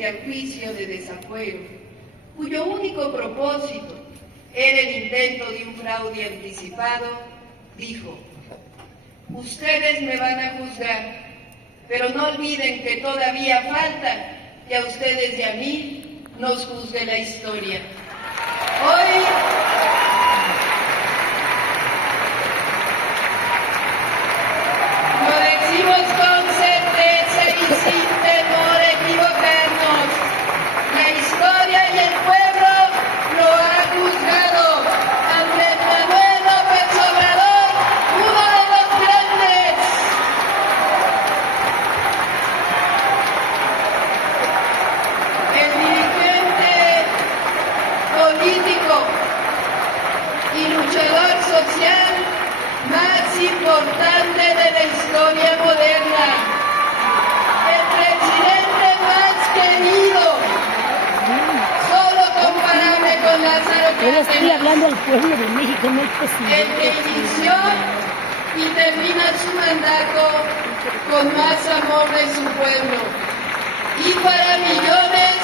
frente al juicio de desafuero, cuyo único propósito era el intento de un fraude anticipado, dijo: ustedes me van a juzgar, pero no olviden que todavía falta que a ustedes y a mí nos juzgue la historia. Hoy lo decimos con certeza y sin temor a equivocarnos. La historia y el pueblo lo ha juzgado. Andrés Manuel López Obrador, uno de los grandes. El dirigente político y luchador social más importante de la historia moderna, el presidente más querido, solo comparable con Lázaro Cárdenas. Yo estoy hablando al pueblo de México, no al presidente. El que inició y termina su mandato con más amor de su pueblo. Y para millones,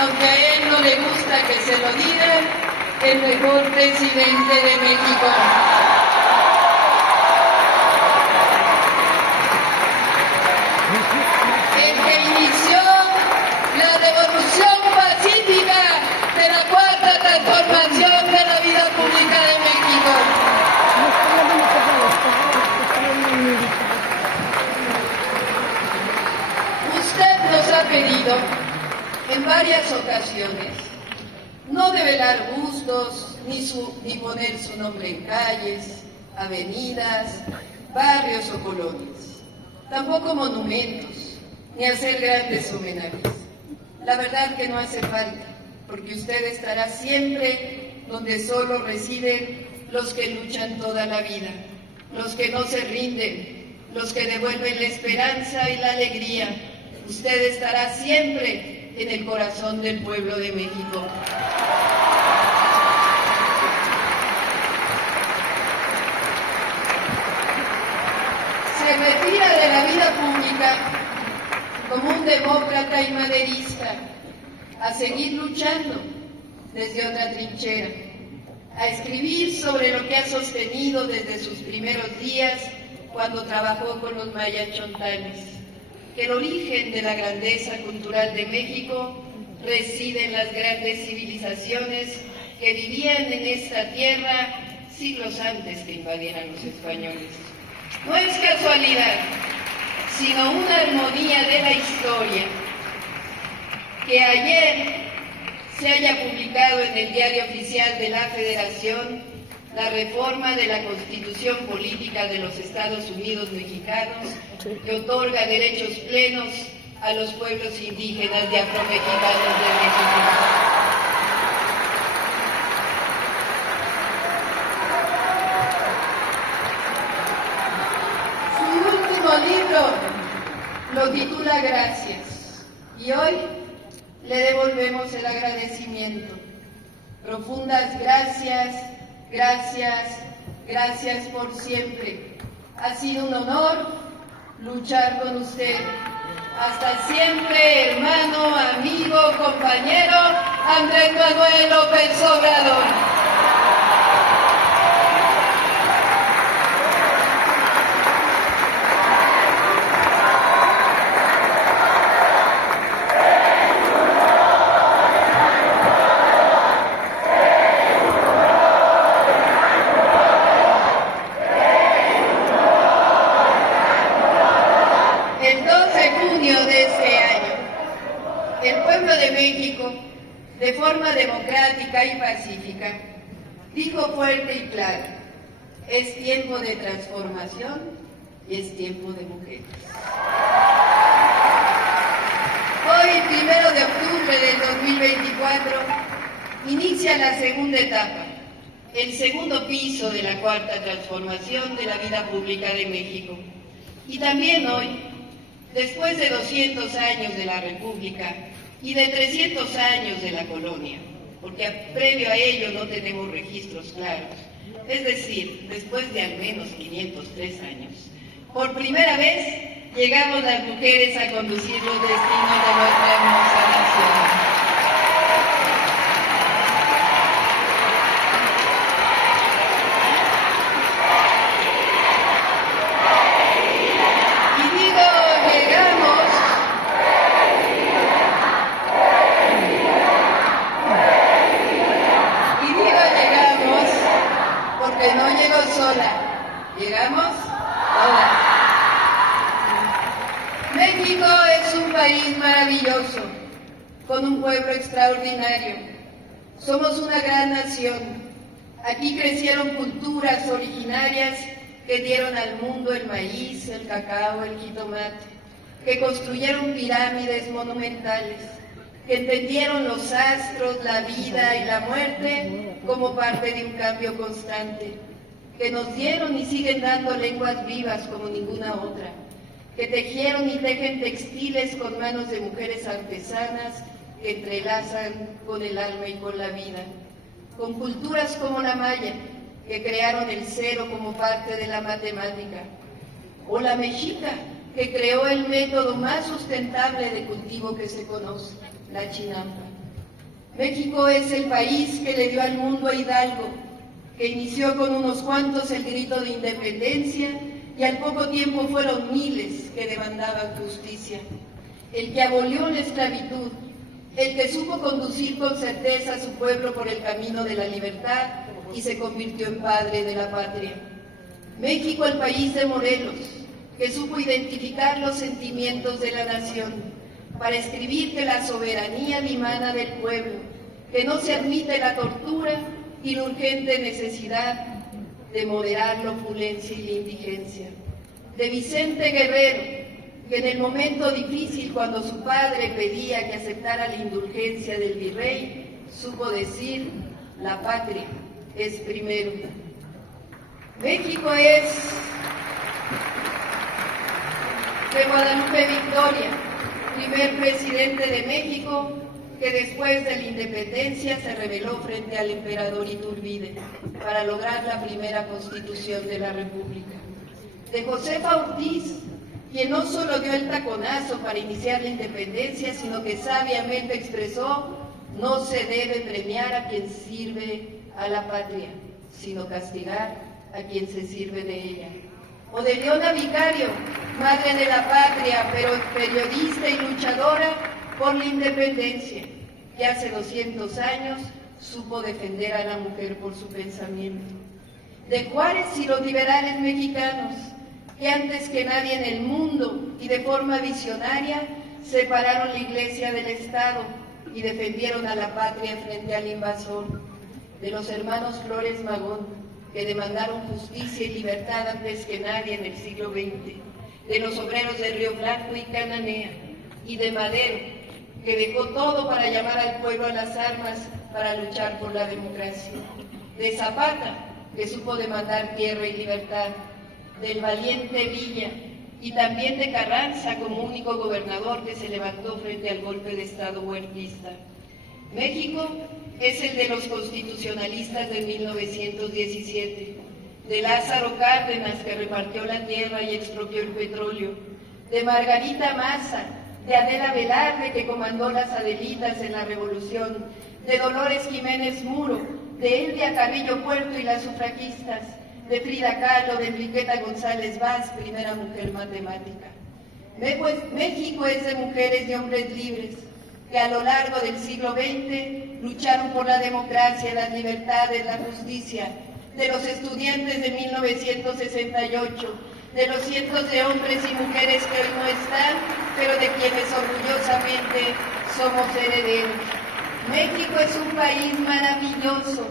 aunque a él no le gusta que se lo digan, el mejor presidente de México. El que inició la revolución pacífica de la cuarta transformación de la vida pública de México. No estoy hablando de todo esto, estoy hablando de militar. Usted nos ha pedido en varias ocasiones no develar gustos ni poner su nombre en calles, avenidas, barrios o colonias, tampoco monumentos, ni hacer grandes homenajes. La verdad que no hace falta, porque usted estará siempre donde solo residen los que luchan toda la vida, los que no se rinden, los que devuelven la esperanza y la alegría. Usted estará siempre en el corazón del pueblo de México. Se retira de la vida pública como un demócrata y maderista, a seguir luchando desde otra trinchera, a escribir sobre lo que ha sostenido desde sus primeros días cuando trabajó con los mayachontanes, que el origen de la grandeza cultural de México reside en las grandes civilizaciones que vivían en esta tierra siglos antes que invadieran los españoles. No es casualidad, sino una armonía de la historia, que ayer se haya publicado en el Diario Oficial de la Federación la reforma de la Constitución Política de los Estados Unidos Mexicanos, que otorga derechos plenos a los pueblos indígenas y afromexicanos de México. Libro lo titula Gracias, y hoy le devolvemos el agradecimiento. Profundas gracias, gracias, gracias por siempre. Ha sido un honor luchar con usted. Hasta siempre, hermano, amigo, compañero, Andrés Manuel López Obrador. De forma democrática y pacífica, dijo fuerte y claro: es tiempo de transformación y es tiempo de mujeres. Hoy, 1 de octubre del 2024, inicia la segunda etapa, el segundo piso de la cuarta transformación de la vida pública de México. Y también hoy, después de 200 años de la República y de 300 años de la colonia, porque previo a ello no tenemos registros claros, es decir, después de al menos 503 años, por primera vez llegamos las mujeres a conducir los destinos de nuestra hermosa nación. maravilloso, con un pueblo extraordinario. Somos una gran nación. Aquí crecieron culturas originarias que dieron al mundo el maíz, el cacao, el jitomate, que construyeron pirámides monumentales, que entendieron los astros, la vida y la muerte como parte de un cambio constante, que nos dieron y siguen dando lenguas vivas como ninguna otra, que tejieron y tejen textiles con manos de mujeres artesanas que entrelazan con el alma y con la vida, con culturas como la maya, que crearon el cero como parte de la matemática, o la mexica, que creó el método más sustentable de cultivo que se conoce, la chinampa. México es el país que le dio al mundo a Hidalgo, que inició con unos cuantos el grito de independencia y al poco tiempo fueron miles que demandaban justicia. El que abolió la esclavitud, el que supo conducir con certeza a su pueblo por el camino de la libertad y se convirtió en padre de la patria. México, el país de Morelos, que supo identificar los sentimientos de la nación para escribir que la soberanía dimana del pueblo, que no se admite la tortura y la urgente necesidad de moderar la opulencia y la indigencia. De Vicente Guerrero, que en el momento difícil, cuando su padre pedía que aceptara la indulgencia del virrey, supo decir: la patria es primero. México es de Guadalupe Victoria, primer presidente de México, que después de la independencia se rebeló frente al emperador Iturbide para lograr la primera constitución de la República. De Josefa Ortiz, quien no solo dio el taconazo para iniciar la independencia, sino que sabiamente expresó: no se debe premiar a quien sirve a la patria, sino castigar a quien se sirve de ella. O de Leona Vicario, madre de la patria, pero periodista y luchadora por la independencia, que hace 200 años supo defender a la mujer por su pensamiento. De Juárez y los liberales mexicanos, que antes que nadie en el mundo y de forma visionaria separaron la Iglesia del Estado y defendieron a la patria frente al invasor. De los hermanos Flores Magón, que demandaron justicia y libertad antes que nadie en el siglo XX. De los obreros de Río Blanco y Cananea. Y de Madero, que dejó todo para llamar al pueblo a las armas para luchar por la democracia. De Zapata, que supo demandar tierra y libertad. Del valiente Villa, y también de Carranza como único gobernador que se levantó frente al golpe de Estado huertista. México es el de los constitucionalistas de 1917, de Lázaro Cárdenas, que repartió la tierra y expropió el petróleo, de Margarita Maza, de Adela Velarde, que comandó las Adelitas en la Revolución, de Dolores Jiménez Muro, de Elvia Carrillo Puerto y las sufragistas, de Frida Kahlo, de Enriqueta González Vaz, primera mujer matemática. México es de mujeres y hombres libres, que a lo largo del siglo XX lucharon por la democracia, las libertades, la justicia, de los estudiantes de 1968, de los cientos de hombres y mujeres que hoy no están, pero de quienes orgullosamente somos herederos. México es un país maravilloso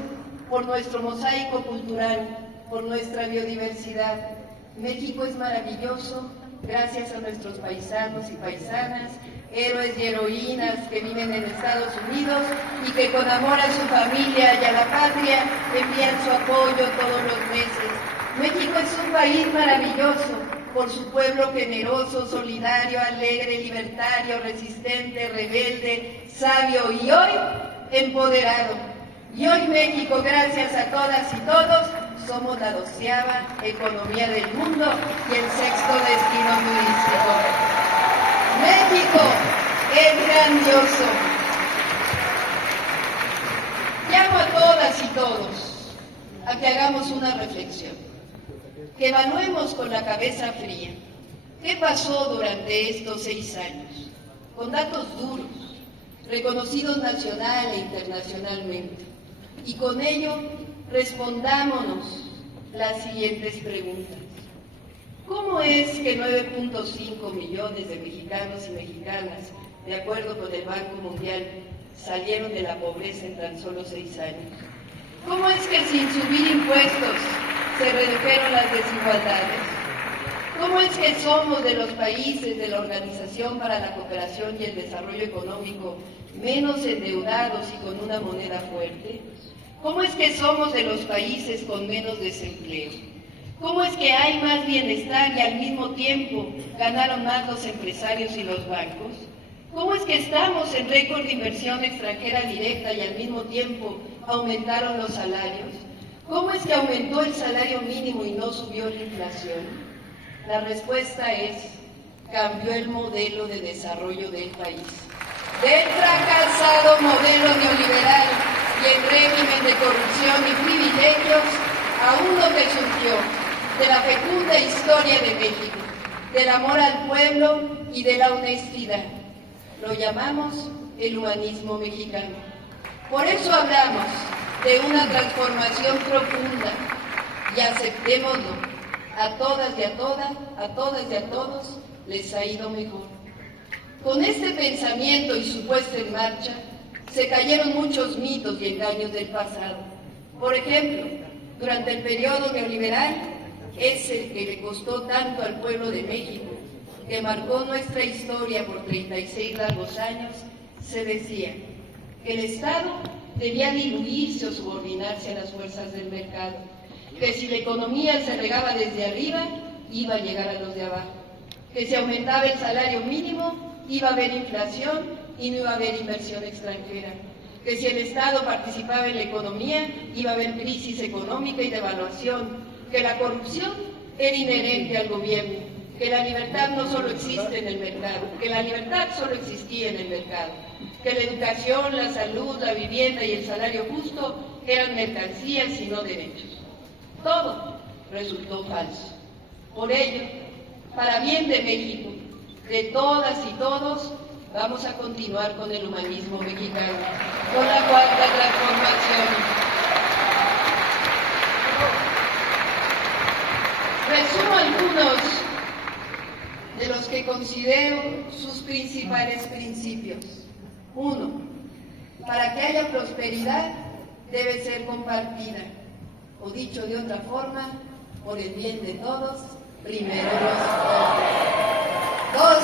por nuestro mosaico cultural, por nuestra biodiversidad. México es maravilloso gracias a nuestros paisanos y paisanas, héroes y heroínas que viven en Estados Unidos y que con amor a su familia y a la patria envían su apoyo todos los meses. México es un país maravilloso por su pueblo generoso, solidario, alegre, libertario, resistente, rebelde, sabio y hoy empoderado. Y hoy México, gracias a todas y todos, somos la 12ª economía del mundo y el 6º destino turístico. México es grandioso. Llamo a todas y todos a que hagamos una reflexión, que evaluemos con la cabeza fría qué pasó durante estos 6 años, con datos duros, reconocidos nacional e internacionalmente, y con ello respondámonos las siguientes preguntas. ¿Cómo es que 9.5 millones de mexicanos y mexicanas de acuerdo con el Banco Mundial, salieron de la pobreza en tan solo 6 años. ¿Cómo es que sin subir impuestos se redujeron las desigualdades? ¿Cómo es que somos de los países de la Organización para la Cooperación y el Desarrollo Económico menos endeudados y con una moneda fuerte? ¿Cómo es que somos de los países con menos desempleo? ¿Cómo es que hay más bienestar y al mismo tiempo ganaron más los empresarios y los bancos? ¿Cómo es que estamos en récord de inversión extranjera directa y al mismo tiempo aumentaron los salarios? ¿Cómo es que aumentó el salario mínimo y no subió la inflación? La respuesta es: cambió el modelo de desarrollo del país. Del fracasado modelo neoliberal y el régimen de corrupción y privilegios a uno que surgió de la fecunda historia de México, del amor al pueblo y de la honestidad. Lo llamamos el humanismo mexicano. Por eso hablamos de una transformación profunda y aceptémoslo. A todas y a todos les ha ido mejor. Con este pensamiento y su puesta en marcha, se cayeron muchos mitos y engaños del pasado. Por ejemplo, durante el periodo neoliberal, ese que le costó tanto al pueblo de México, que marcó nuestra historia por 36 largos años, se decía que el Estado debía diluirse o subordinarse a las fuerzas del mercado, que si la economía se regaba desde arriba, iba a llegar a los de abajo, que si aumentaba el salario mínimo, iba a haber inflación y no iba a haber inversión extranjera, que si el Estado participaba en la economía, iba a haber crisis económica y devaluación, que la corrupción era inherente al gobierno, que la libertad no solo existe en el mercado, que la libertad solo existía en el mercado, que la educación, la salud, la vivienda y el salario justo eran mercancías y no derechos. Todo resultó falso. Por ello, para bien de México, de todas y todos, vamos a continuar con el humanismo mexicano, con la cuarta transformación. Resumo algunos de los que considero sus principales principios. 1. Para que haya prosperidad, debe ser compartida. O dicho de otra forma, por el bien de todos, primero los pobres. 2.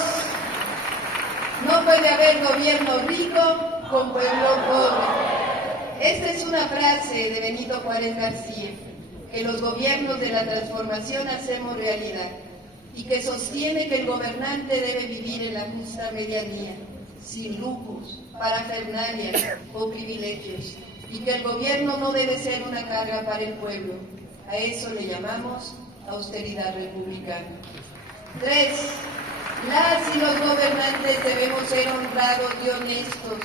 No puede haber gobierno rico con pueblo pobre. Esta es una frase de Benito Juárez García, que los gobiernos de la transformación hacemos realidad, y que sostiene que el gobernante debe vivir en la justa medianía, sin lujos, parafernalias o privilegios, y que el gobierno no debe ser una carga para el pueblo. A eso le llamamos austeridad republicana. 3. Las y los gobernantes debemos ser honrados y honestos.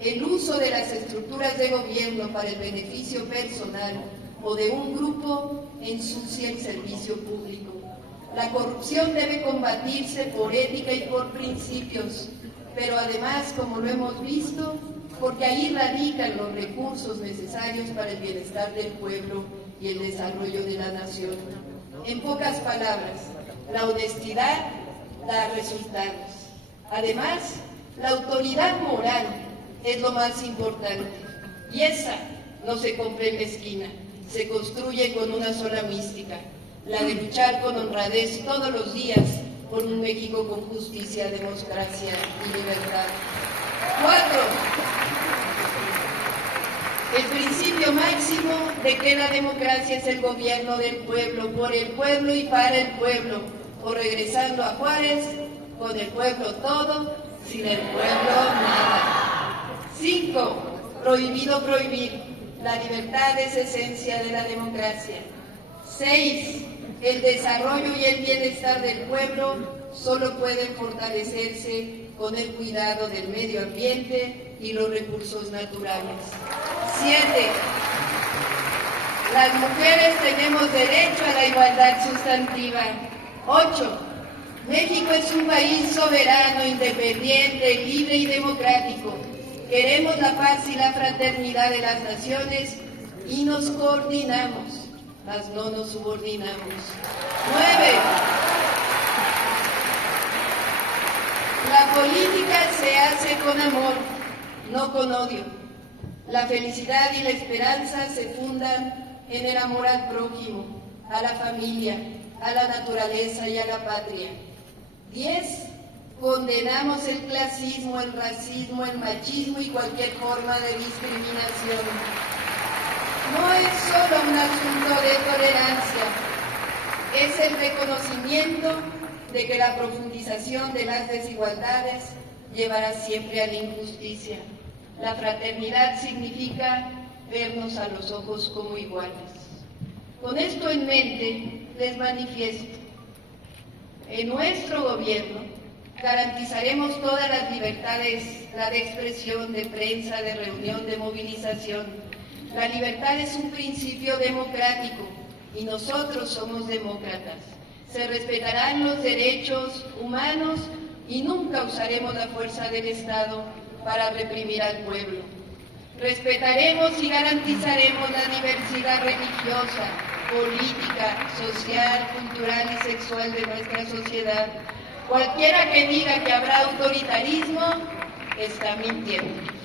El uso de las estructuras de gobierno para el beneficio personal o de un grupo ensucia el servicio público. La corrupción debe combatirse por ética y por principios, pero además, como lo hemos visto, porque ahí radican los recursos necesarios para el bienestar del pueblo y el desarrollo de la nación. En pocas palabras, la honestidad da resultados. Además, la autoridad moral es lo más importante, y esa no se compra en la esquina, se construye con una sola mística, la de luchar con honradez todos los días por un México con justicia, democracia y libertad. 4. El principio máximo de que la democracia es el gobierno del pueblo, por el pueblo y para el pueblo, o regresando a Juárez, con el pueblo todo, sin el pueblo nada. 5. Prohibido prohibir. La libertad es esencia de la democracia. 6. El desarrollo y el bienestar del pueblo solo pueden fortalecerse con el cuidado del medio ambiente y los recursos naturales. 7. Las mujeres tenemos derecho a la igualdad sustantiva. 8. México es un país soberano, independiente, libre y democrático. Queremos la paz y la fraternidad de las naciones y nos coordinamos, mas no nos subordinamos. 9. La política se hace con amor, no con odio. La felicidad y la esperanza se fundan en el amor al prójimo, a la familia, a la naturaleza y a la patria. 10. Condenamos el clasismo, el racismo, el machismo y cualquier forma de discriminación. No es solo un asunto de tolerancia, es el reconocimiento de que la profundización de las desigualdades llevará siempre a la injusticia. La fraternidad significa vernos a los ojos como iguales. Con esto en mente, les manifiesto, en nuestro gobierno garantizaremos todas las libertades, la de expresión, de prensa, de reunión, de movilización. La libertad es un principio democrático y nosotros somos demócratas. Se respetarán los derechos humanos y nunca usaremos la fuerza del Estado para reprimir al pueblo. Respetaremos y garantizaremos la diversidad religiosa, política, social, cultural y sexual de nuestra sociedad. Cualquiera que diga que habrá autoritarismo está mintiendo.